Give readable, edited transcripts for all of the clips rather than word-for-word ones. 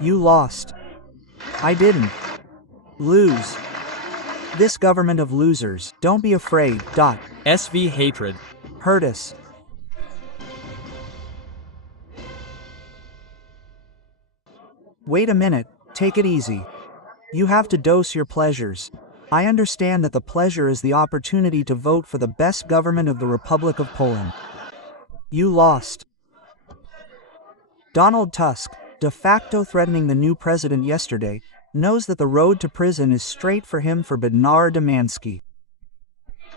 You lost. I didn't lose. This government of losers. Don't be afraid. SV hatred. Hurt us. Wait a minute, take it easy. You have to dose your pleasures. I understand that the pleasure is the opportunity to vote for the best government of the Republic of Poland. You lost. Donald Tusk, de facto threatening the new president yesterday, knows that the road to prison is straight for him for Bednar Demansky.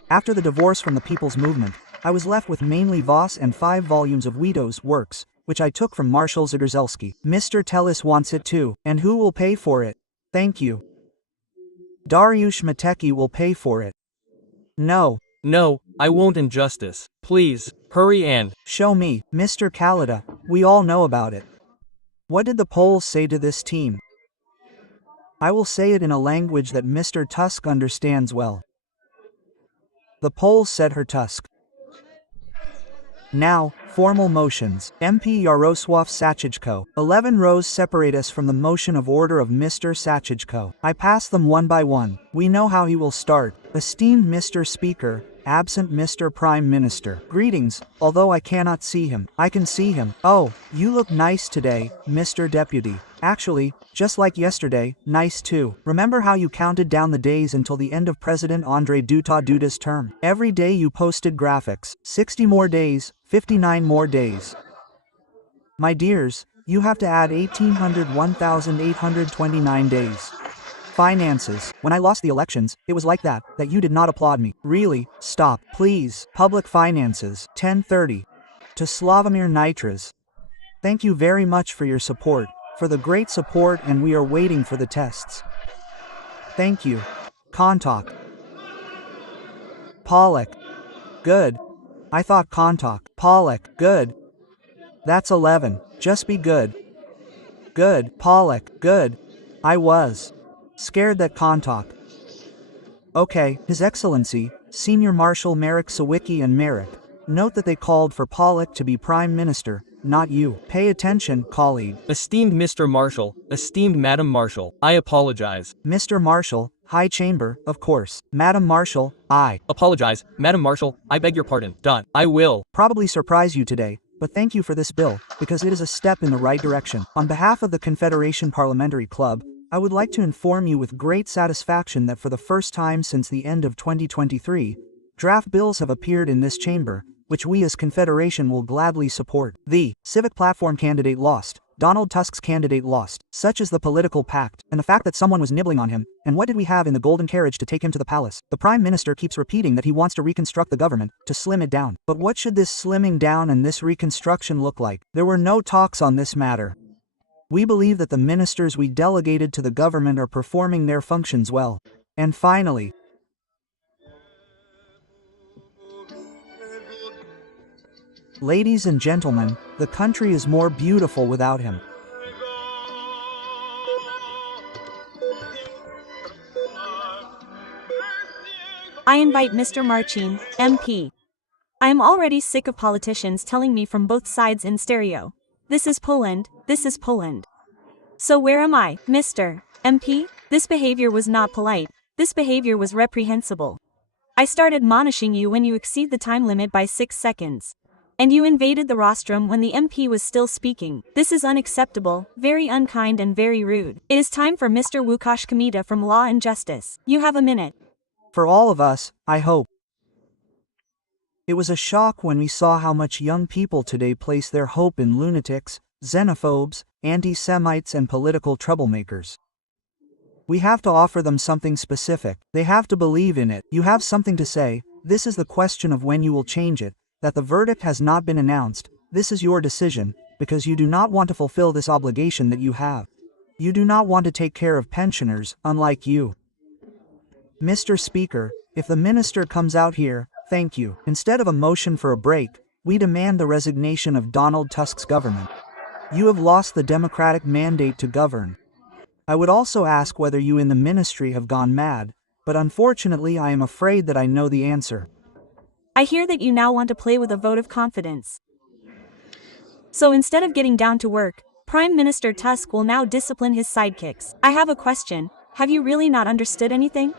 After the divorce from the People's Movement, I was left with mainly Voss and 5 volumes of Guido's works, which I took from Marshal Zagorzelski. Mr. Tellis wants it too, and who will pay for it? Thank you. Dariusz Matecki will pay for it. No. No, I won't. Injustice. Please, hurry and show me, Mr. Kalida. We all know about it. What did the Poles say to this team? I will say it in a language that Mr. Tusk understands well. The Poles said her Tusk. Now, formal motions. MP Jarosław Sachijko. 11 rows separate us from the motion of order of Mr. Sachijko. I pass them one by one. We know how he will start. Esteemed Mr. Speaker, absent Mr. Prime Minister. Greetings, although I cannot see him. I can see him. Oh, you look nice today, Mr. Deputy. Actually, just like yesterday, nice too. Remember how you counted down the days until the end of President Andrzej Duda's term? Every day you posted graphics. 60 more days, 59 more days. My dears, you have to add 1,829 days. Finances. When I lost the elections, it was like that you did not applaud me. Really, stop, please. Public finances. 1030. To Slavomir Nitras. Thank you very much for your support, for the great support, and we are waiting for the tests. Thank you. Kontak. Pollock. Good. I thought Kontak. Pollock. Good. That's 11. Just be good. Good. Pollock. Good. I was scared that Kontak. Okay, His Excellency, Senior Marshal Marek Sawicki and Marek. Note that they called for Pollock to be Prime Minister, not you. Pay attention, colleague. Esteemed Mr. Marshal, esteemed Madam Marshal, I apologize. Mr. Marshal, High Chamber, of course. Madam Marshal, I apologize. Madam Marshal, I beg your pardon. I will probably surprise you today, but thank you for this bill, because it is a step in the right direction. On behalf of the Confederation Parliamentary Club, I would like to inform you with great satisfaction that for the first time since the end of 2023, draft bills have appeared in this chamber, which we as Confederation will gladly support. The Civic Platform candidate lost. Donald Tusk's candidate lost. Such is the political pact, and the fact that someone was nibbling on him. And what did we have in the golden carriage to take him to the palace? The Prime Minister keeps repeating that he wants to reconstruct the government, to slim it down. But what should this slimming down and this reconstruction look like? There were no talks on this matter. We believe that the ministers we delegated to the government are performing their functions well. And finally, ladies and gentlemen, the country is more beautiful without him. I invite Mr. Marcin, MP. I am already sick of politicians telling me from both sides in stereo. This is Poland, this is Poland. So where am I, Mr. MP? This behavior was not polite. This behavior was reprehensible. I start admonishing you when you exceed the time limit by 6 seconds. And you invaded the rostrum when the MP was still speaking. This is unacceptable, very unkind and very rude. It is time for Mr. Łukasz Kamita from Law and Justice. You have a minute. For all of us, I hope. It was a shock when we saw how much young people today place their hope in lunatics, xenophobes, anti-Semites and political troublemakers. We have to offer them something specific. They have to believe in it. You have something to say. This is the question of when you will change it. That the verdict has not been announced. This is your decision, because you do not want to fulfill this obligation that you have. You do not want to take care of pensioners, unlike you. Mr. Speaker, if the minister comes out here, thank you. Instead of a motion for a break, we demand the resignation of Donald Tusk's government. You have lost the democratic mandate to govern. I would also ask whether you in the ministry have gone mad, but unfortunately I am afraid that I know the answer. I hear that you now want to play with a vote of confidence. So instead of getting down to work, Prime Minister Tusk will now discipline his sidekicks. I have a question. Have you really not understood anything?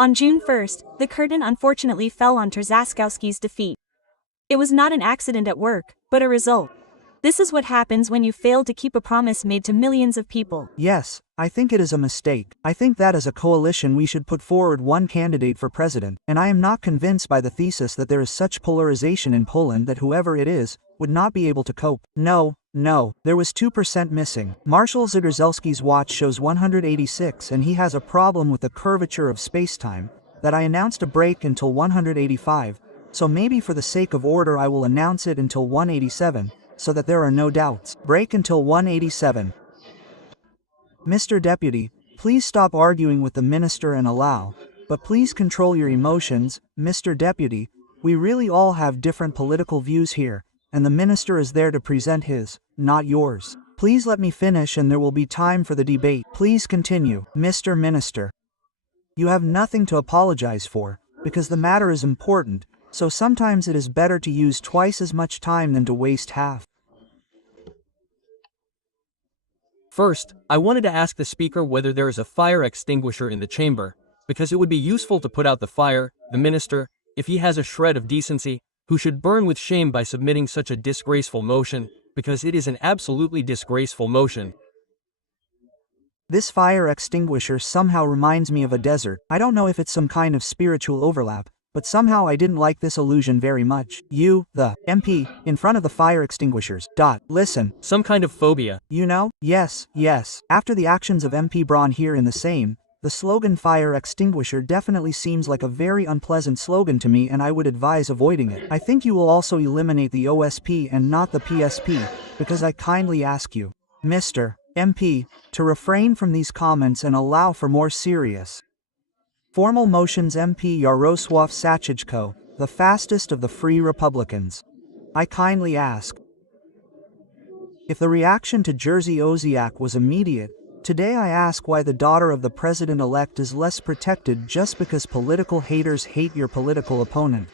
On June 1st, the curtain unfortunately fell on Trzaskowski's defeat. It was not an accident at work, but a result. This is what happens when you fail to keep a promise made to millions of people. Yes, I think it is a mistake. I think that as a coalition we should put forward one candidate for president, and I am not convinced by the thesis that there is such polarization in Poland that whoever it is, would not be able to cope. No, there was 2% missing. Marshal Zagorzelski's watch shows 186 and he has a problem with the curvature of spacetime, that I announced a break until 185, so maybe for the sake of order I will announce it until 187. So that there are no doubts. Break until 187. Mr. Deputy, please stop arguing with the minister and allow, but please control your emotions, Mr. Deputy. We really all have different political views here, and the minister is there to present his, not yours. Please let me finish and there will be time for the debate. Please continue, Mr. Minister. You have nothing to apologize for, because the matter is important, so sometimes it is better to use twice as much time than to waste half. First, I wanted to ask the speaker whether there is a fire extinguisher in the chamber, because it would be useful to put out the fire. The minister, if he has a shred of decency, who should burn with shame by submitting such a disgraceful motion, because it is an absolutely disgraceful motion. This fire extinguisher somehow reminds me of a desert. I don't know if it's some kind of spiritual overlap, but somehow I didn't like this illusion very much. You, the MP, in front of the fire extinguishers. Listen. Some kind of phobia. You know? Yes. After the actions of MP Braun here in the same, the slogan fire extinguisher definitely seems like a very unpleasant slogan to me and I would advise avoiding it. I think you will also eliminate the OSP and not the PSP, because I kindly ask you, Mr. MP, to refrain from these comments and allow for more serious formal motions. MP Jarosław Sachijko, the fastest of the Free Republicans. I kindly ask. If the reaction to Jerzy Osiak was immediate, today I ask why the daughter of the president-elect is less protected just because political haters hate your political opponent.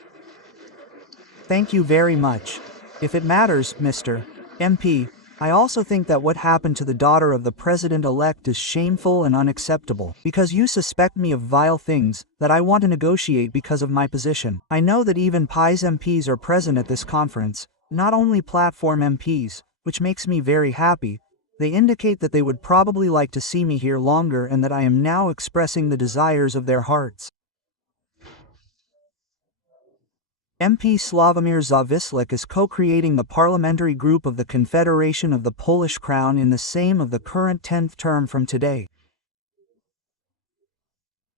Thank you very much. If it matters, Mr. MP, I also think that what happened to the daughter of the president-elect is shameful and unacceptable, because you suspect me of vile things that I want to negotiate because of my position. I know that even PiS MPs are present at this conference, not only platform MPs, which makes me very happy. They indicate that they would probably like to see me here longer and that I am now expressing the desires of their hearts. MP Sławomir Zawislik is co-creating the parliamentary group of the Confederation of the Polish Crown in the Sejm of the current 10th term from today.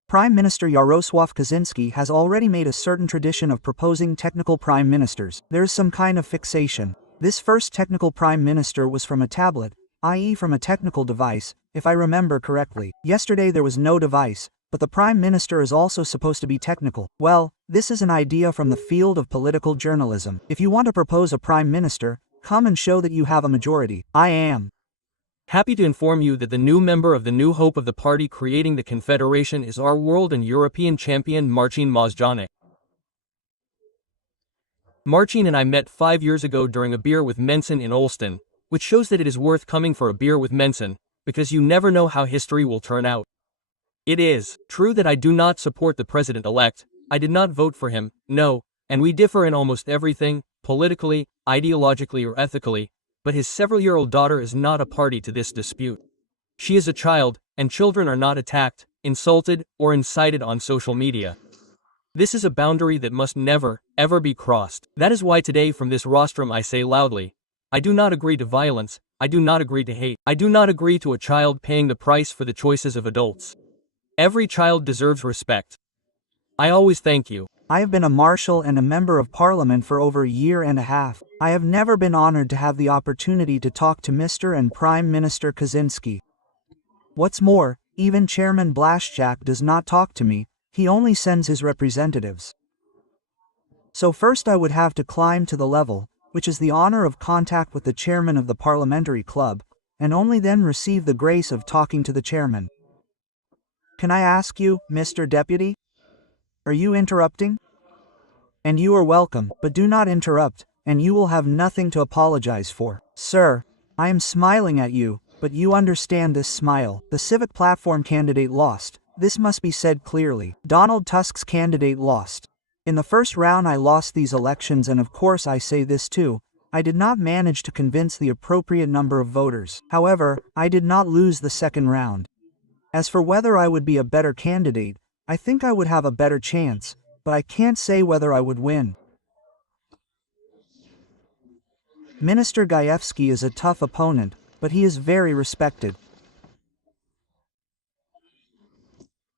Prime Minister Jarosław Kaczynski has already made a certain tradition of proposing technical prime ministers. There is some kind of fixation. This first technical prime minister was from a tablet, i.e. from a technical device, if I remember correctly. Yesterday there was no device, but the prime minister is also supposed to be technical. Well, this is an idea from the field of political journalism. If you want to propose a prime minister, come and show that you have a majority. I am happy to inform you that the new member of the new hope of the party creating the Confederation is our world and European champion Marcin Możdżonek. Marcin and I met 5 years ago during a beer with Mensen in Olsztyn, which shows that it is worth coming for a beer with Mensen, because you never know how history will turn out. It is true that I do not support the president-elect. I did not vote for him, no, and we differ in almost everything, politically, ideologically or ethically, but his several-year-old daughter is not a party to this dispute. She is a child, and children are not attacked, insulted, or incited on social media. This is a boundary that must never, ever be crossed. That is why today from this rostrum I say loudly, I do not agree to violence, I do not agree to hate, I do not agree to a child paying the price for the choices of adults. Every child deserves respect. I always thank you. I have been a marshal and a member of parliament for over a year and a half. I have never been honored to have the opportunity to talk to Mr. and Prime Minister Kaczynski. What's more, even Chairman Blaszczak does not talk to me, he only sends his representatives. So first I would have to climb to the level, which is the honor of contact with the chairman of the parliamentary club, and only then receive the grace of talking to the chairman. Can I ask you, Mr. Deputy? Are you interrupting? And you are welcome, but do not interrupt, and you will have nothing to apologize for. Sir, I am smiling at you, but you understand this smile. The civic platform candidate lost. This must be said clearly. Donald Tusk's candidate lost. In the first round I lost these elections, and of course I say this too. I did not manage to convince the appropriate number of voters. However, I did not lose the second round. As for whether I would be a better candidate, I think I would have a better chance, but I can't say whether I would win. Minister Gajewski is a tough opponent, but he is very respected.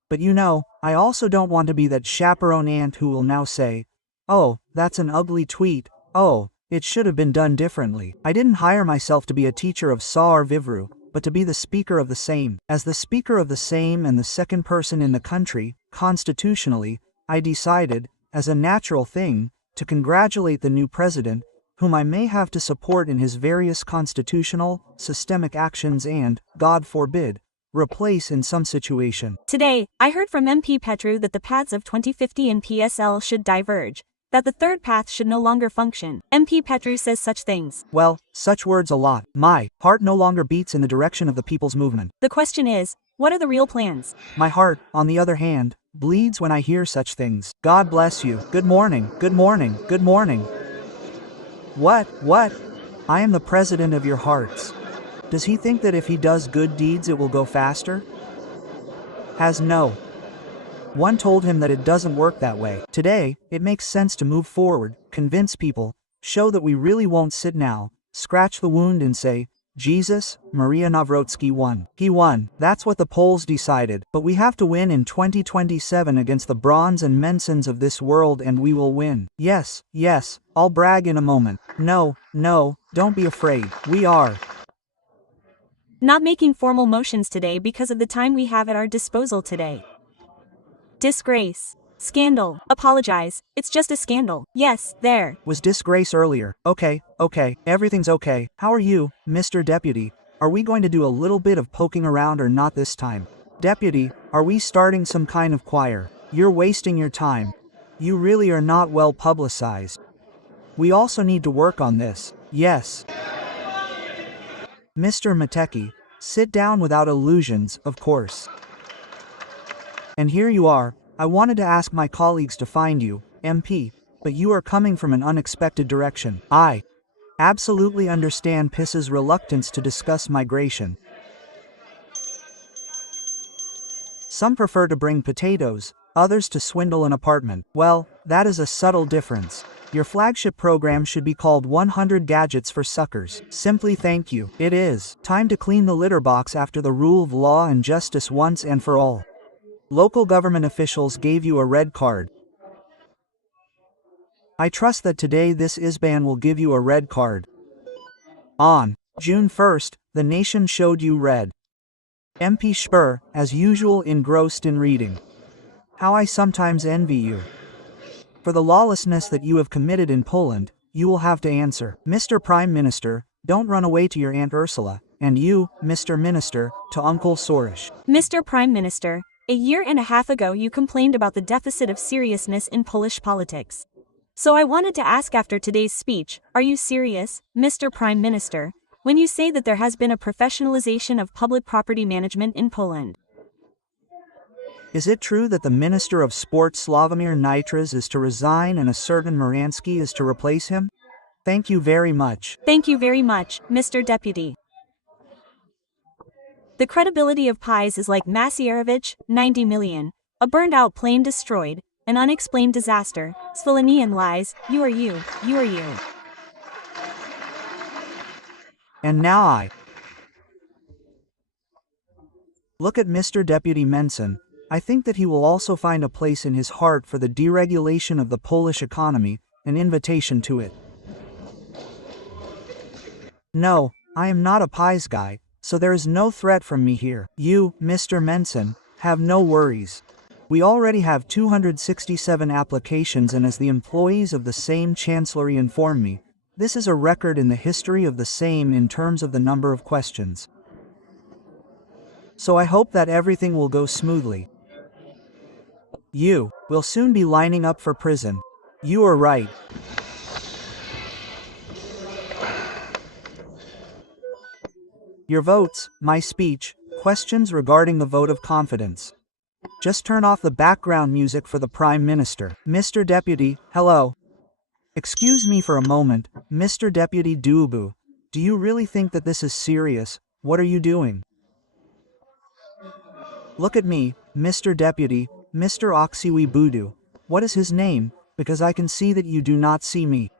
But you know, I also don't want to be that chaperone aunt who will now say, "Oh, that's an ugly tweet. Oh, it should have been done differently." I didn't hire myself to be a teacher of Saar Vivru, but to be the Speaker of the Sejm. As the Speaker of the Sejm and the second person in the country, constitutionally, I decided, as a natural thing, to congratulate the new president, whom I may have to support in his various constitutional, systemic actions and, God forbid, replace in some situation. Today, I heard from MP Petru that the paths of 2050 and PSL should diverge, that the third path should no longer function. MP Petru says such things. Well, such words a lot. My heart no longer beats in the direction of the people's movement. The question is, what are the real plans? My heart, on the other hand, bleeds when I hear such things. God bless you. Good morning, good morning, good morning. What? I am the president of your hearts. Does he think that if he does good deeds it will go faster? Has no one told him that it doesn't work that way. Today, it makes sense to move forward, convince people, show that we really won't sit now, scratch the wound and say, Jesus, Maria Nawrocki won. He won. That's what the polls decided. But we have to win in 2027 against the Brons and Mensons of this world, and we will win. Yes, I'll brag in a moment. No, don't be afraid. We are not making formal motions today because of the time we have at our disposal today. Disgrace. Scandal. Apologize. It's just a scandal. Yes, there was disgrace earlier. Okay, everything's okay. How are you, Mr. Deputy? Are we going to do a little bit of poking around or not this time? Deputy, are we starting some kind of choir? You're wasting your time. You really are not well publicized. We also need to work on this. Yes. Mr. Mateki, sit down without illusions, of course. And here you are. I wanted to ask my colleagues to find you, MP, but you are coming from an unexpected direction. I absolutely understand PIS's reluctance to discuss migration. Some prefer to bring potatoes, others to swindle an apartment. Well, that is a subtle difference. Your flagship program should be called 100 Gadgets for Suckers. Simply thank you. It is time to clean the litter box after the rule of law and justice once and for all. Local government officials gave you a red card. I trust that today this ISBAN will give you a red card. On June 1st, the nation showed you red. MP Spur, as usual, engrossed in reading. How I sometimes envy you. For the lawlessness that you have committed in Poland, you will have to answer. Mr. Prime Minister, don't run away to your Aunt Ursula, and you, Mr. Minister, to Uncle Soros. Mr. Prime Minister, a year and a half ago you complained about the deficit of seriousness in Polish politics. So I wanted to ask, after today's speech, are you serious, Mr. Prime Minister, when you say that there has been a professionalization of public property management in Poland? Is it true that the Minister of Sport Sławomir Nitras is to resign and a certain Moransky is to replace him? Thank you very much. Thank you very much, Mr. Deputy. The credibility of PiS is like Macierewicz, 90 million, a burned-out plane destroyed, an unexplained disaster, Svolinian lies, you are you. And now I look at Mr. Deputy Mensen. I think that he will also find a place in his heart for the deregulation of the Polish economy, an invitation to it. No, I am not a PiS guy, so there is no threat from me here. You, Mr. Mensen, have no worries. We already have 267 applications, and as the employees of the Sejm Chancellery inform me, this is a record in the history of the Sejm in terms of the number of questions. So I hope that everything will go smoothly. You will soon be lining up for prison. You are right. Your votes, my speech, questions regarding the vote of confidence. Just turn off the background music for the Prime Minister. Mr. Deputy, hello. Excuse me for a moment, Mr. Deputy Dubu. Do you really think that this is serious? What are you doing? Look at me, Mr. Deputy, Mr. Oksiwi Budu. What is his name? Because I can see that you do not see me.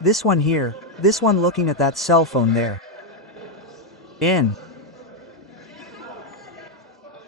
This one here, this one looking at that cell phone there. In.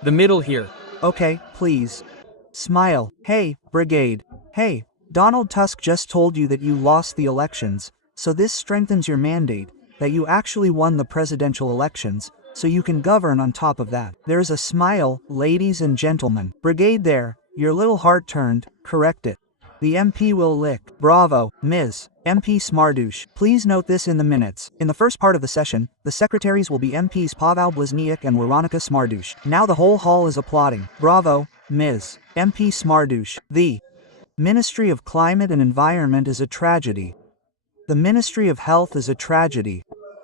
The middle here. Okay, please. Smile. Hey, Brigade. Hey, Donald Tusk just told you that you lost the elections, so this strengthens your mandate, that you actually won the presidential elections, so you can govern on top of that. There's a smile, ladies and gentlemen. Brigade there, your little heart turned, correct it. The MP will lick. Bravo, Ms. MP Smardouche. Please note this in the minutes. In the first part of the session, the secretaries will be MPs Pavel Blizniak and Weronika Smardouche. Now the whole hall is applauding. Bravo, Ms. MP Smardouche. The Ministry of Climate and Environment is a tragedy. The Ministry of Health is a tragedy.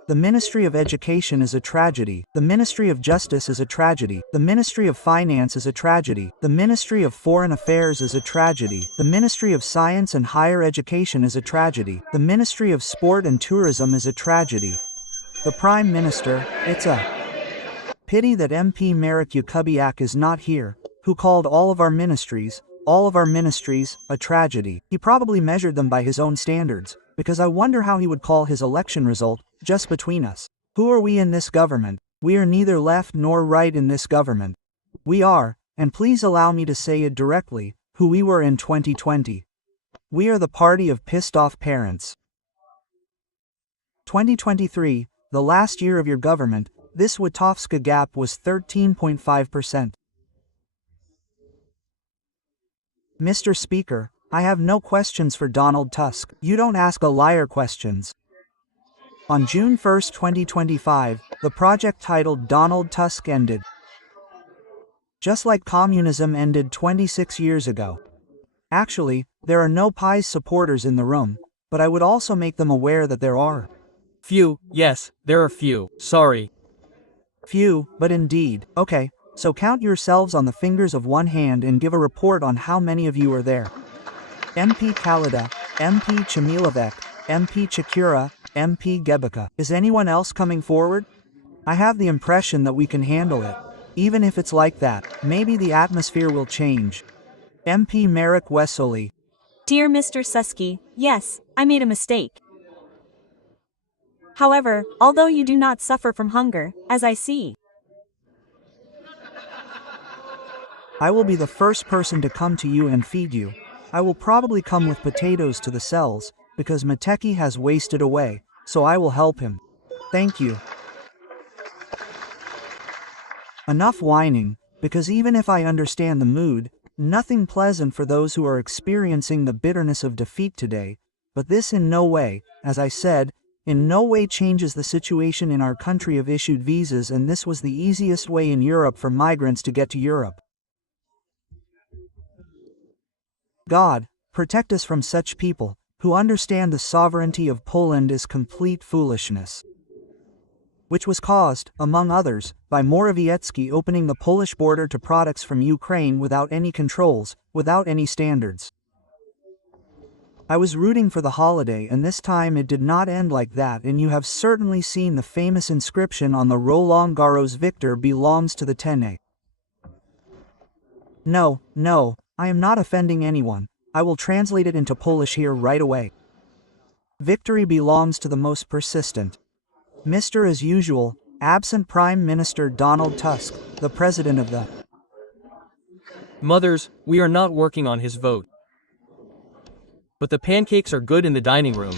The Ministry of Education is a tragedy. The Ministry of Justice is a tragedy. The Ministry of Finance is a tragedy. The Ministry of Foreign Affairs is a tragedy. The Ministry of Science and Higher Education is a tragedy. The Ministry of Sport and Tourism is a tragedy. The Prime Minister, it's a pity that MP Marek Yakubiak is not here, who called all of our ministries, a tragedy. He probably measured them by his own standards, because I wonder how he would call his election result, just between us. Who are we in this government? We are neither left nor right in this government. We are, and please allow me to say it directly, who we were in 2020. We are the party of pissed off parents. 2023, the last year of your government, this Witowska gap was 13.5%. Mr. Speaker, I have no questions for Donald Tusk. You don't ask a liar questions. On June 1, 2025, the project titled Donald Tusk ended. Just like communism ended 26 years ago. Actually, there are no PIE's supporters in the room, but I would also make them aware that there are. Few, yes, there are few, sorry. Few, but indeed. Okay, so count yourselves on the fingers of one hand and give a report on how many of you are there. MP Kalida, MP Chmielewicz, MP Chikura, MP Gebika. Is anyone else coming forward? I have the impression that we can handle it. Even if it's like that, maybe the atmosphere will change. MP Marek Wesoli. Dear Mr. Susky, yes, I made a mistake. However, although you do not suffer from hunger, as I see, I will be the first person to come to you and feed you. I will probably come with potatoes to the cells, because Mateki has wasted away, so I will help him. Thank you. Enough whining, because even if I understand the mood, nothing pleasant for those who are experiencing the bitterness of defeat today, but this in no way, as I said, in no way changes the situation in our country of issued visas, and this was the easiest way in Europe for migrants to get to Europe. God, protect us from such people, who understand the sovereignty of Poland is complete foolishness. Which was caused, among others, by Morawiecki opening the Polish border to products from Ukraine without any controls, without any standards. I was rooting for the holiday, and this time it did not end like that, and you have certainly seen the famous inscription on the Roland Garros victor belongs to the Tene. No, I am not offending anyone. I will translate it into Polish here right away. Victory belongs to the most persistent. Mr. As usual, absent Prime Minister Donald Tusk, the president of the Mothers, we are not working on his vote. But the pancakes are good in the dining room.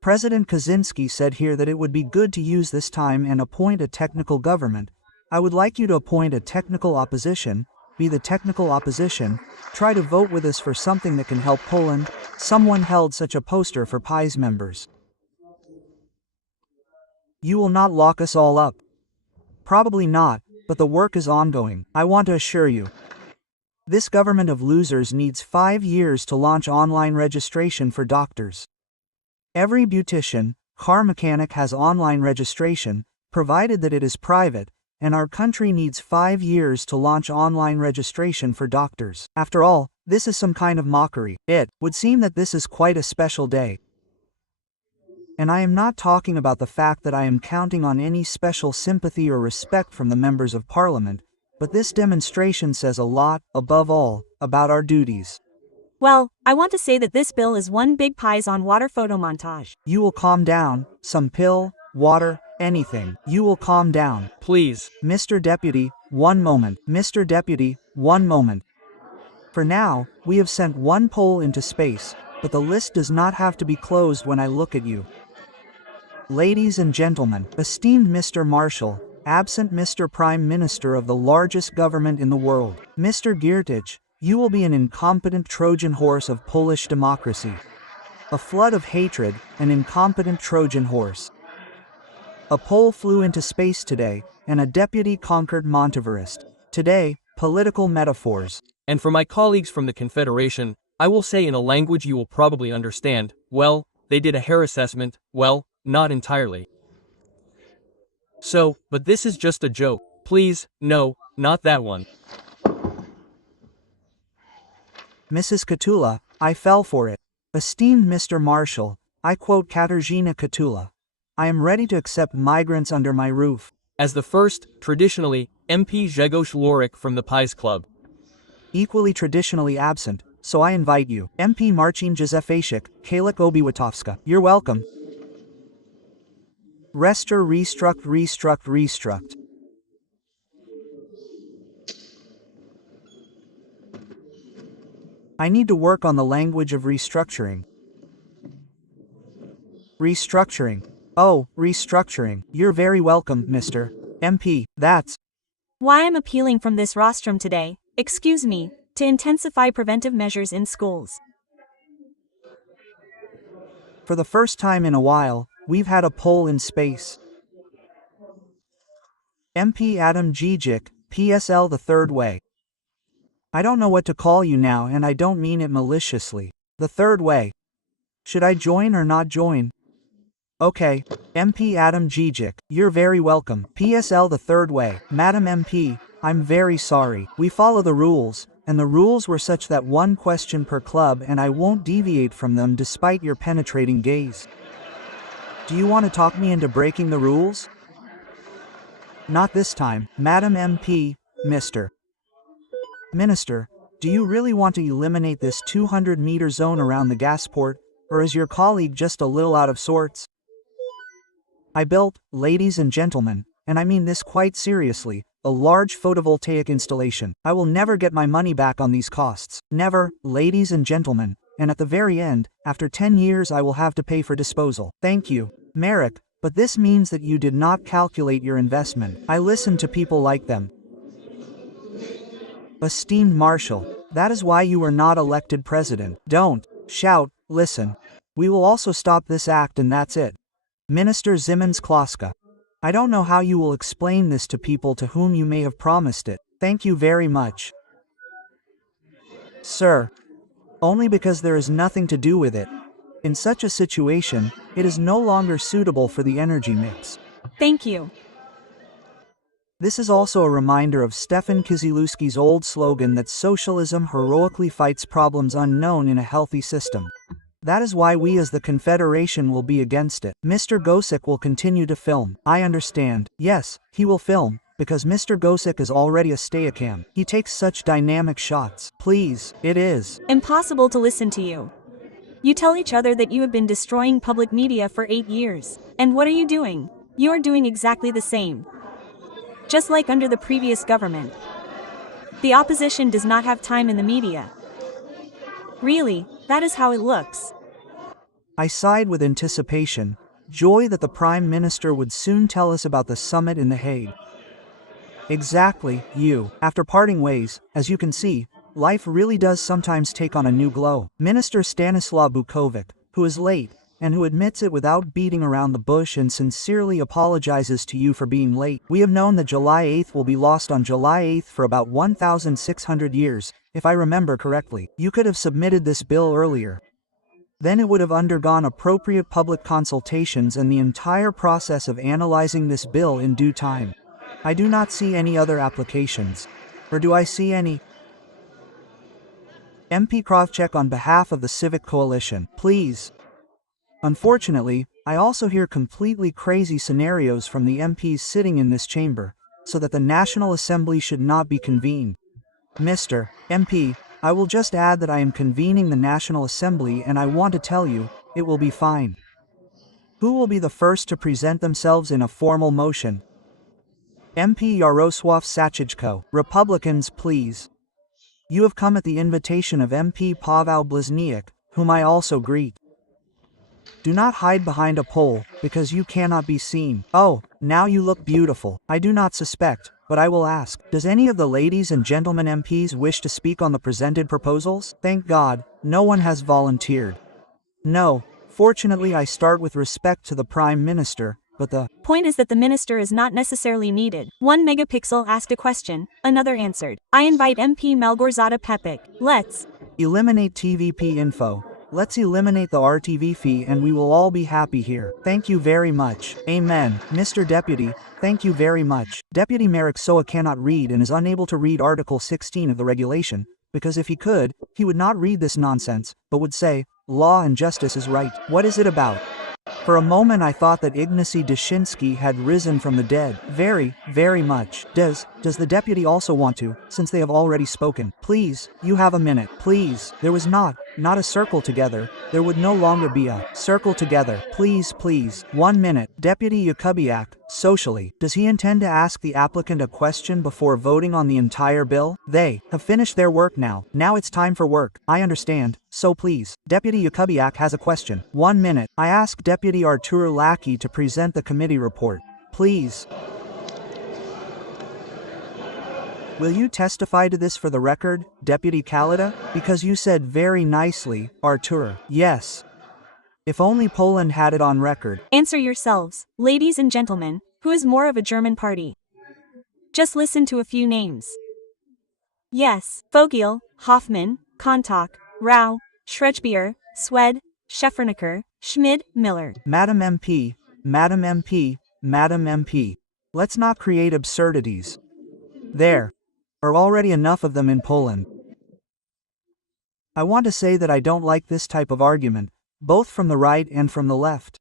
President Kaczynski said here that it would be good to use this time and appoint a technical government. I would like you to appoint a technical opposition, be the technical opposition, try to vote with us for something that can help Poland. Someone held such a poster for PIE's members. You will not lock us all up. Probably not, but the work is ongoing. I want to assure you. This government of losers needs 5 years to launch online registration for doctors. Every beautician, car mechanic has online registration, provided that it is private, and our country needs 5 years to launch online registration for doctors. After all, this is some kind of mockery. It would seem that this is quite a special day. And I am not talking about the fact that I am counting on any special sympathy or respect from the members of Parliament, but this demonstration says a lot, above all, about our duties. Well, I want to say that this bill is one big pies on water photo montage. You will calm down, some pill, water, anything. You will calm down. Please. Mr. Deputy, one moment. Mr. Deputy, one moment. For now, we have sent one poll into space, but the list does not have to be closed when I look at you. Ladies and gentlemen, esteemed Mr. Marshall, absent Mr. Prime Minister of the largest government in the world, Mr. Giertych, you will be an incompetent Trojan horse of Polish democracy. A flood of hatred, an incompetent Trojan horse. A Pole flew into space today, and a deputy conquered Monteverest. Today, political metaphors. And for my colleagues from the Confederation, I will say in a language you will probably understand, well, they did a hair assessment, well, not entirely. So, but this is just a joke. Please, no, not that one. Mrs. Katula, I fell for it. Esteemed Mr. Marshall, I quote Katarzyna Katula. I am ready to accept migrants under my roof. As the first, traditionally, MP Grzegorz Lorek from the Pies Club. Equally traditionally absent, so I invite you. MP Marcin Józefasik, Kalik Obiłatowska. You're welcome. Restruct. I need to work on the language of restructuring. Restructuring. Oh, restructuring. You're very welcome, Mr. MP. That's Why I'm appealing from this rostrum today, excuse me, to intensify preventive measures in schools. for the first time in a while, we've had a poll in space. MP Adam Gijic, PSL the third way. I don't know what to call you now, and I don't mean it maliciously. The third way. Should I join or not join? Okay, MP Adam Gijic, you're very welcome. PSL the third way. Madam MP, I'm very sorry. We follow the rules, and the rules were such that one question per club, and I won't deviate from them despite your penetrating gaze. Do you want to talk me into breaking the rules? Not this time, Madam MP, Mr. Minister, do you really want to eliminate this 200-meter zone around the gas port, or is your colleague just a little out of sorts? I built, ladies and gentlemen, and I mean this quite seriously, a large photovoltaic installation. I will never get my money back on these costs. Never, ladies and gentlemen, and at the very end, after 10 years I will have to pay for disposal. Thank you, Merrick, but this means that you did not calculate your investment. I listen to people like them. Esteemed Marshal, that is why you were not elected president. Don't shout, listen. We will also stop this act and that's it. Minister Zimans Kloska. I don't know how you will explain this to people to whom you may have promised it. Thank you very much. Sir. Only because there is nothing to do with it. In such a situation, it is no longer suitable for the energy mix. Thank you. This is also a reminder of Stefan Kisielewski's old slogan that socialism heroically fights problems unknown in a healthy system. That is why we as the Confederation will be against it. Mr. Gosek will continue to film. I understand. Yes, he will film, because Mr. Gosek is already a Steadicam. He takes such dynamic shots. Please, it is Impossible to listen to you. You tell each other that you have been destroying public media for 8 years. And what are you doing? You are doing exactly the same. Just like under the previous government. The opposition does not have time in the media. Really, that is how it looks. I sighed with anticipation, joy that the Prime Minister would soon tell us about the summit in The Hague. Exactly, you. After parting ways, as you can see, life really does sometimes take on a new glow. Minister Stanislaw Bukovic, who is late, and who admits it without beating around the bush and sincerely apologizes to you for being late. We have known that July 8th will be lost on July 8th for about 1,600 years, if I remember correctly. You could have submitted this bill earlier. Then it would have undergone appropriate public consultations and the entire process of analyzing this bill in due time. I do not see any other applications. Or do I see any? MP Kravchuk on behalf of the Civic Coalition, please. Unfortunately, I also hear completely crazy scenarios from the MPs sitting in this chamber, so that the National Assembly should not be convened. Mr. MP, I will just add that I am convening the National Assembly and I want to tell you, it will be fine. Who will be the first to present themselves in a formal motion? MP Yarosław Sachijko, Republicans, please. You have come at the invitation of MP Paweł Blizniak, whom I also greet. Do not hide behind a pole, because you cannot be seen. Oh, now you look beautiful. I do not suspect, but I will ask, does any of the ladies and gentlemen MPs wish to speak on the presented proposals? Thank God, no one has volunteered. No, fortunately I start with respect to the Prime Minister, but the Point is that the minister is not necessarily needed. One megapixel asked a question, another answered. I invite MP Malgorzata Pepik. Let's eliminate TVP info. Let's eliminate the RTV fee and we will all be happy here. Thank you very much. Amen. Mr. Deputy, thank you very much. Deputy Marek Soa cannot read and is unable to read Article 16 of the regulation, because if he could, he would not read this nonsense, but would say, law and justice is right. What is it about? For a moment I thought that Ignacy Dyszyński had risen from the dead. Very, very much. Does the deputy also want to, since they have already spoken? Please, you have a minute. Please. There was not a circle together. There would no longer be a circle together. Please, please. 1 minute. Deputy Jakubiak, socially, does he intend to ask the applicant a question before voting on the entire bill? They have finished their work now. Now it's time for work. I understand. So please. Deputy Jakubiak has a question. 1 minute. I ask Deputy Artur Lackey to present the committee report. Please. Will you testify to this for the record, Deputy Kalida? Because you said very nicely, Artur. Yes. If only Poland had it on record. answer yourselves, ladies and gentlemen, who is more of a German party? Just listen to a few names. Yes, Vogel, Hoffmann, Kontak, Rau, Schrecbier, Swed, Schefferniker, Schmid, Miller. Madam MP, Madam MP, Madam MP. Let's not create absurdities. There are already enough of them in Poland. I want to say that I don't like this type of argument, both from the right and from the left.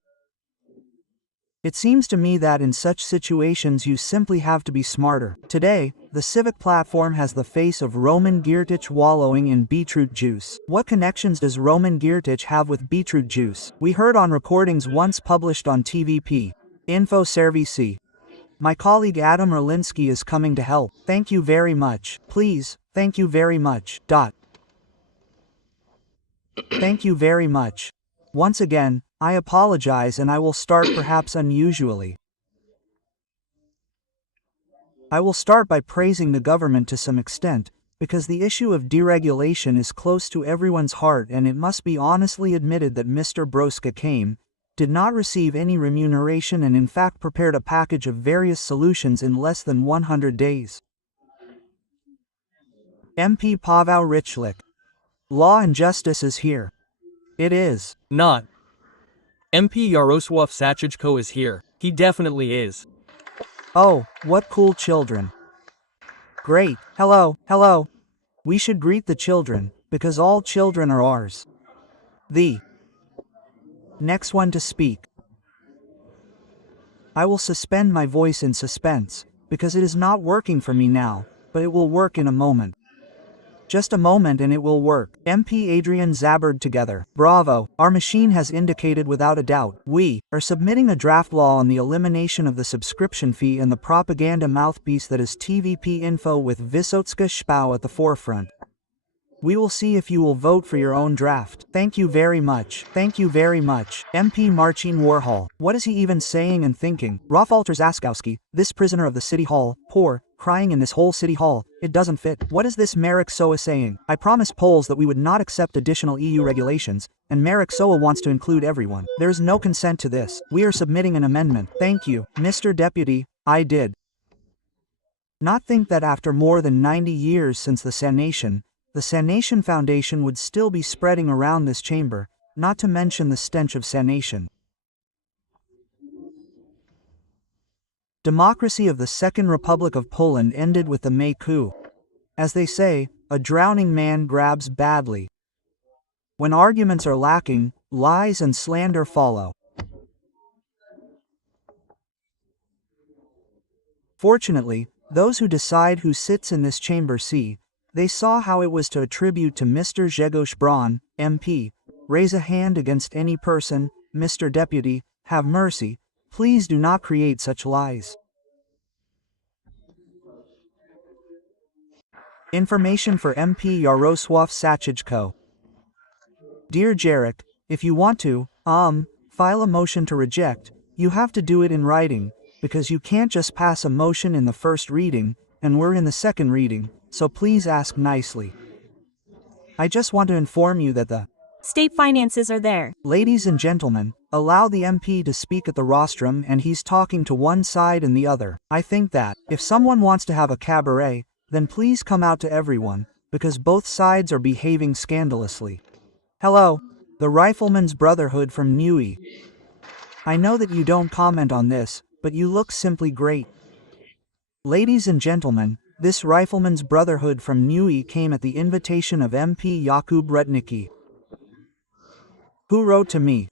It seems to me that in such situations you simply have to be smarter. Today, the Civic platform has the face of Roman Giertych wallowing in beetroot juice. What connections does Roman Giertych have with beetroot juice? We heard on recordings once published on TVP. Info SEJM. My colleague Adam Erlinski is coming to help. Thank you very much. Please, thank you very much. Thank you very much. Once again, I apologize and I will start perhaps unusually. I will start by praising the government to some extent, because the issue of deregulation is close to everyone's heart and it must be honestly admitted that Mr. Broska did not receive any remuneration and in fact prepared a package of various solutions in less than 100 days. MP Paweł Rychlik. Law and justice is here. It is. Not. MP Yarosław Sachijko is here. He definitely is. Oh, what cool children. Great. Hello, hello. We should greet the children, because all children are ours. The next one to speak. I will suspend my voice in suspense, because it is not working for me now, but it will work in a moment. Just a moment and it will work. MP Adrian Zabard together. Bravo. Our machine has indicated without a doubt. We are submitting a draft law on the elimination of the subscription fee and the propaganda mouthpiece that is TVP info with Wysocka Spau at the forefront. We will see if you will vote for your own draft. Thank you very much. Thank you very much. MP Marcin Warhol. What is he even saying and thinking? Rafalter Zaskowski, this prisoner of the city hall, poor, crying in this whole city hall, it doesn't fit. What is this Marek Soa saying? I promised Poles that we would not accept additional EU regulations, and Marek Soa wants to include everyone. There is no consent to this. We are submitting an amendment. Thank you, Mr. Deputy, I did not think that after more than 90 years since the Sanation, the Sanation Foundation would still be spreading around this chamber, not to mention the stench of sanation. Democracy of the Second Republic of Poland ended with the May coup. As they say, a drowning man grabs badly. When arguments are lacking, lies and slander follow. Fortunately, those who decide who sits in this chamber see, they saw how it was to attribute to Mr. Grzegorz Braun, MP, raise a hand against any person, Mr. Deputy, have mercy, please do not create such lies. Information for MP Jarosław Sachijko. Dear Jarek, if you want to, file a motion to reject, you have to do it in writing, because you can't just pass a motion in the first reading, and we're in the second reading, so please ask nicely. I just want to inform you that the State finances are there. ladies and gentlemen, allow the MP to speak at the rostrum and he's talking to one side and the other. I think that, if someone wants to have a cabaret, then please come out to everyone, because both sides are behaving scandalously. Hello, the Rifleman's Brotherhood from Nui. I know that you don't comment on this, but you look simply great. Ladies and gentlemen, this Rifleman's Brotherhood from Nui came at the invitation of MP Jakub Rutnicki, who wrote to me.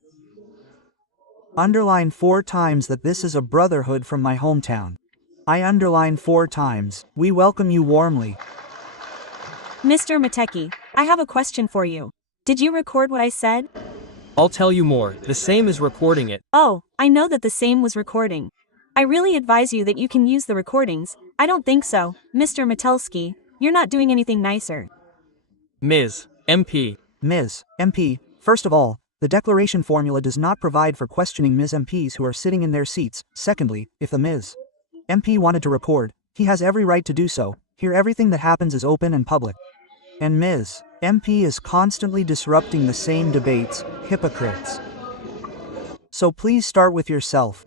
Underline 4 times that this is a brotherhood from my hometown. I underline 4 times. We welcome you warmly. Mr. Matecki, I have a question for you. Did you record what I said? I'll tell you more, the same is recording it. Oh, I know that the same was recording. I really advise you that you can use the recordings. I don't think so, Mr. Matelski. You're not doing anything nicer. Ms. MP. Ms. MP, first of all, the declaration formula does not provide for questioning Ms. MPs who are sitting in their seats. Secondly, if the Ms. MP wanted to record, he has every right to do so. Here everything that happens is open and public. And Ms. MP is constantly disrupting the same debates, hypocrites. So please start with yourself.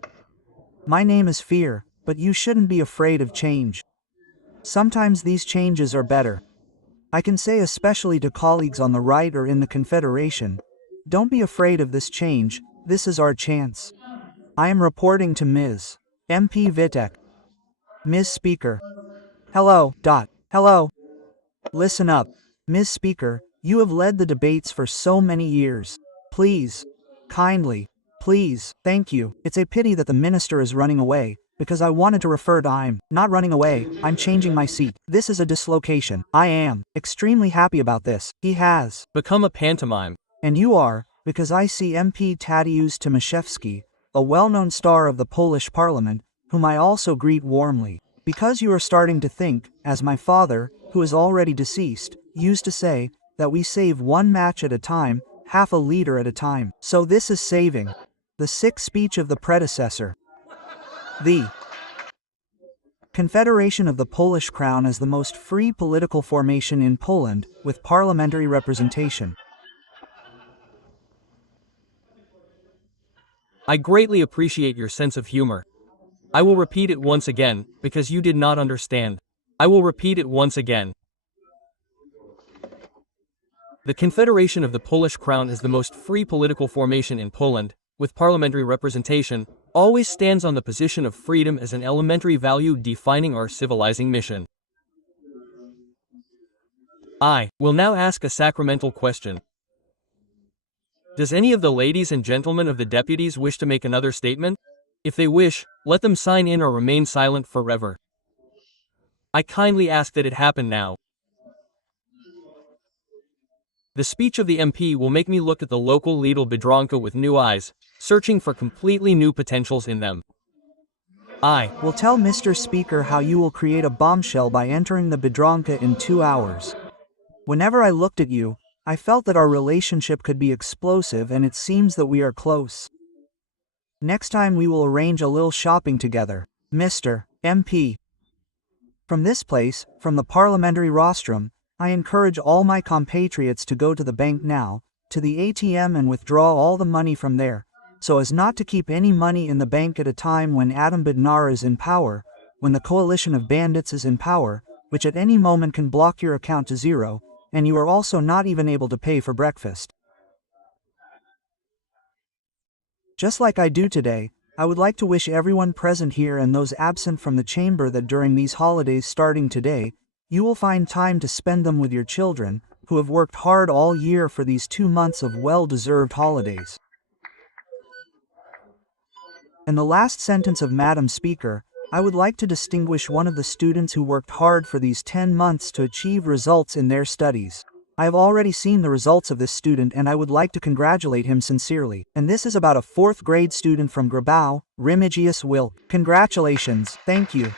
My name is Fear, but you shouldn't be afraid of change. Sometimes these changes are better. I can say especially to colleagues on the right or in the Confederation, don't be afraid of this change, this is our chance. I am reporting to Ms. MP Vitek. Ms. Speaker. Hello. Hello. Listen up. Ms. Speaker, you have led the debates for so many years. Please. Kindly. Please. Thank you. It's a pity that the minister is running away, because I wanted to refer to I'm not running away, I'm changing my seat. This is a dislocation. I am extremely happy about this. He has Become a pantomime. And you are, because I see MP Tadeusz Tomaszewski, a well-known star of the Polish parliament, whom I also greet warmly. Because you are starting to think, as my father, who is already deceased, used to say, that we save one match at a time, half a liter at a time. So this is saving. The sick speech of the predecessor. The Confederation of the Polish Crown is the most free political formation in Poland, with parliamentary representation. I greatly appreciate your sense of humor. I will repeat it once again, because you did not understand. I will repeat it once again. The Confederation of the Polish Crown is the most free political formation in Poland, with parliamentary representation, always stands on the position of freedom as an elementary value defining our civilizing mission. I will now ask a sacramental question. Does any of the ladies and gentlemen of the deputies wish to make another statement? If they wish, let them sign in or remain silent forever. I kindly ask that it happen now. The speech of the MP will make me look at the local Lidl Biedronka with new eyes, searching for completely new potentials in them. I will tell Mr. Speaker how you will create a bombshell by entering the Biedronka in 2 hours. Whenever I looked at you, I felt that our relationship could be explosive, and it seems that we are close. Next time we will arrange a little shopping together, Mr. MP. From this place, from the parliamentary rostrum, I encourage all my compatriots to go to the bank now, to the ATM, and withdraw all the money from there, so as not to keep any money in the bank at a time when Adam Bednar is in power, when the coalition of bandits is in power, which at any moment can block your account to zero, and you are also not even able to pay for breakfast. Just like I do today, I would like to wish everyone present here and those absent from the chamber that during these holidays starting today, you will find time to spend them with your children, who have worked hard all year for these 2 months of well-deserved holidays. In the last sentence of Madam Speaker, I would like to distinguish one of the students who worked hard for these 10 months to achieve results in their studies. I have already seen the results of this student and I would like to congratulate him sincerely. And this is about a 4th grade student from Grabau, Remigius Wilk. Congratulations, thank you.